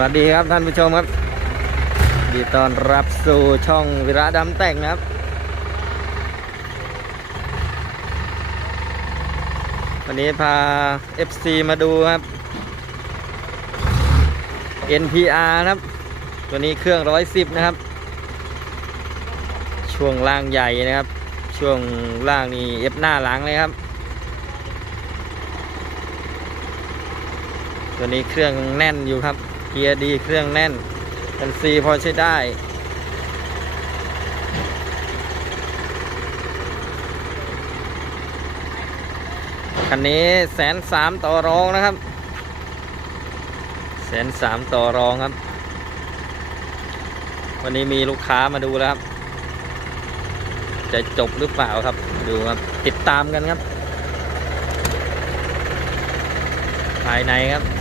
วัสดีครับท่านผู้ชมครับ ดีต้อนรับสู่ช่องวิระดำแต่งนะครับ วันนี้พา FC มาดูครับ NPR นะครับ ตัวนี้เครื่อง 110 นะครับ ช่วงล่างใหญ่นะครับ ช่วงล่างนี่เอฟหน้าหลังเลยครับตัวนี้เครื่องแน่นอยู่ครับ กียร์ดีเครื่องแน่นกันซีพอใช้ได้คันนี้แสนสามต่อรองนะครับแสนสามต่อรองครับ วันนี้มีลูกค้ามาดูแล้วครับ จะจบหรือเปล่าครับ ดูครับ ติดตามกันครับ ภายในครับ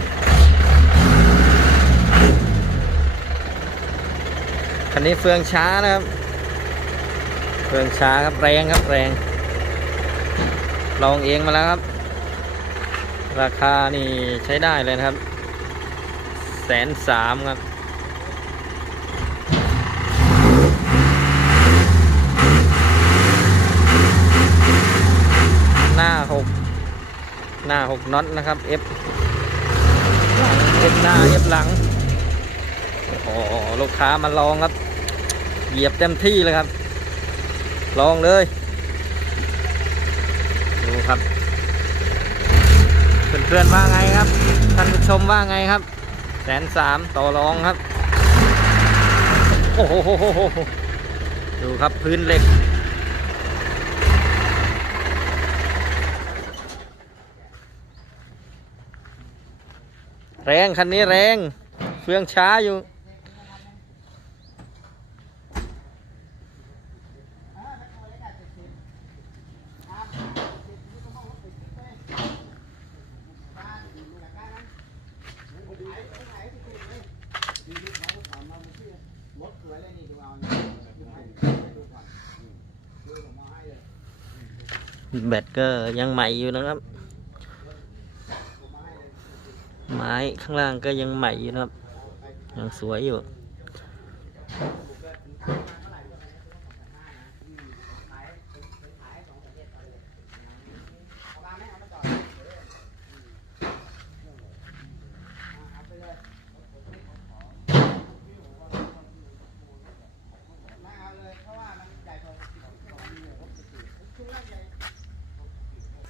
คันนี้เฟืองช้านะครับ เฟืองช้าครับแรงครับแรง ลองเองมาแล้วครับ ราคานี่ใช้ได้เลยนะครับ แสนสามครับหน้าหกหน้าหกน็อตนะครับ F หลัง F หน้า F หลัง โอ้โหลูกค้ามาลองครับ เหยียบเต็มที่เลยครับ ลองเลย ดูครับ เพื่อนๆว่าไงครับ ท่านผู้ชมว่าไงครับ แสนสามต่อรองครับ โอ้โหดูครับพื้นเหล็กแรงคันนี้แรงเฟืองช้าอยู่ แบตก็ยังใหม่อยู่นะครับ ไม้ข้างล่างก็ยังใหม่อยู่นะครับ ยังสวยอยู่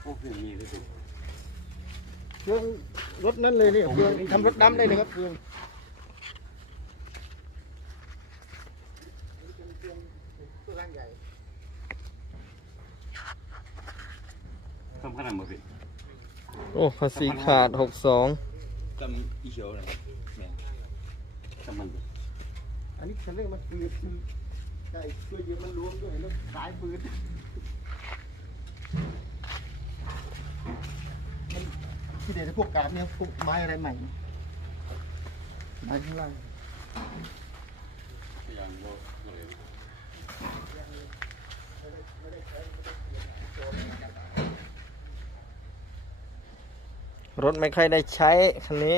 เครื่องรถนั่นเลยเนี่ยเครื่องทำรถดำได้เลยครับเครื่องทำขนาดบ่พี่โอ้ภาษีขาดหกสองจำอีเขียวเลยแม่จำมันดิอันนี้ฉันเรียกมันปืนใช่ช่วยเยอะมันรวมด้วยแล้วสายปืนมัน ที่เด็ดพวกกาบเนี่ยพวกไม้อะไรใหม่ไม้ข้างล่างยังบ่เลยรถไม่ค่อยได้ใช้คันนี้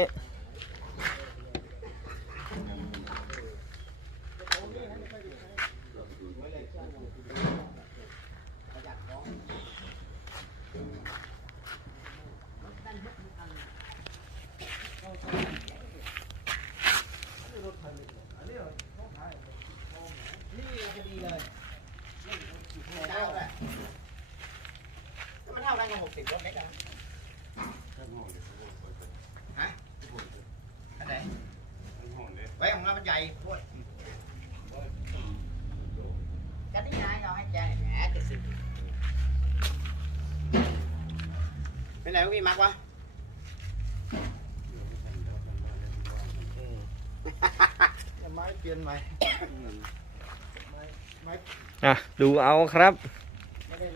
มันเท่านั้นกับหกสิบรถเล็กอะฮะอันไหนไว้ของเรามันใหญ่โคตรกันนี่นายเอาให้แกแหมเจ็ดสิบเป็นไรวะพี่มักวะไม้เปลี่ยนใหม่ไม้ไม้อะดูเอาครับไม่ได้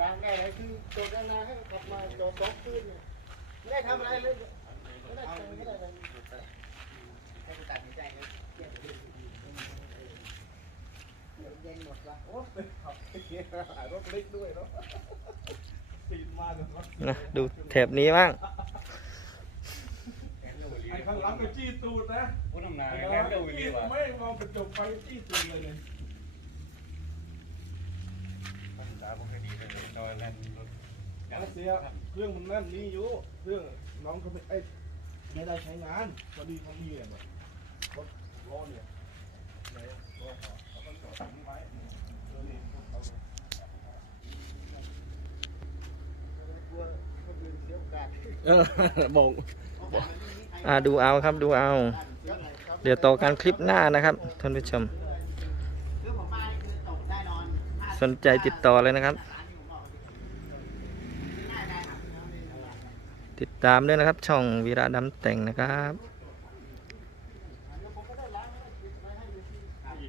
ล้างแน่เลยคือโดนนาให้กลับมาโดนบล็อกปืนเนี่ยไม่ได้ทำอะไรเลยไม่ได้ทำไม่ได้อะไรให้กูตัดสินใจเลยเย็นหมดละโอ้ยขับหารถเล็กด้วยเนาะตีนมาเลยเนาะนะดูแถบนี้บ้างไอ้ข้างหลังก็จี้ตูดนะโอ้น้ำหนาแล้วแรงเร็วที่ดีว่ะไม่มองกระจกไปที่ตื่นเลยเนี่ย ตาผมไม่ดีเลยตอนแรงรถ เสียเครื่องมันนั่นนี่อยู่เครื่องน้องเขาไม่ไอ้ไม่ได้ใช้งานพอดีเขามีเนี่ยแบบรถล้อเนี่ยไหนล้อเขาก็จอดทิ้งไว้เออนี่เขากลัวคนอื่นเสียโอกาสเออบอกอ่าดูเอาครับดูเอา เดี๋ยวต่อกันคลิปหน้านะครับท่านผู้ชม สนใจติดต่อเลยนะครับ ติดตามด้วยนะครับ ช่องวีระดำแต่งนะครับ